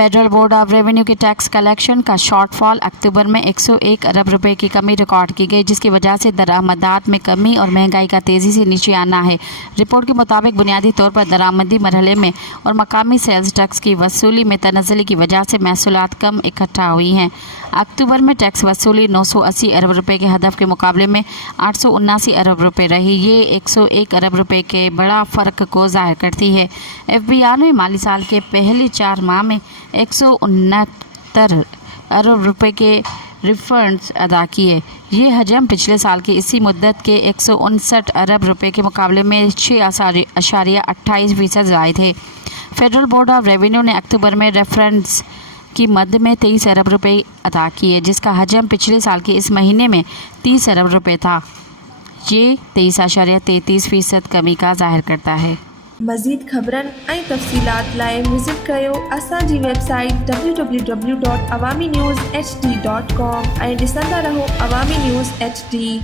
Federal board of revenue के tax collection का shortfall अक्टूबर में 101 अरब रुपए की कमी रिकॉर्ड की गई, जिसकी वजह से दरामदात में कमी और महंगाई का तेज़ी से नीचे आना है। रिपोर्ट के मुताबिक बुनियादी तौर पर दरामदी मरहले में और मकामी सेल्स टैक्स की वसूली में तनज़्ज़ुली की वजह से महसूलात कम इकट्ठा हुई हैं। अक्टूबर में टैक्स वसूली 980 अरब रुपए के हदफ के मुकाबले में 879 अरब रुपए रही। ये 101 अरब रुपए के बड़ा फ़र्क को ज़ाहिर करती है। FBI ने माली साल के पहले 4 माह में 169 अरब रुपए के रिफंड्स अदा किए। ये हजम पिछले साल की इसी मुद्दत के 159 अरब रुपए के मुकाबले में 6.28% ज़ायद है। फेडरल बोर्ड ऑफ रेवेन्यू ने अक्टूबर में रेफरेंस की मद में 23 अरब रुपए अदा किए, जिसका हजम पिछले साल के इस महीने में 30 अरब रुपए था। ये 23.33% कमी का ज़ाहिर करता है। मज़ीद ख़बरनि ऐं तफ़सीलात लाइ विज़िट कयो असांजी वेबसाइट www.awamiNewsHD.com ऐं ॾिसंदा रहो अवामी न्यूज़ HD।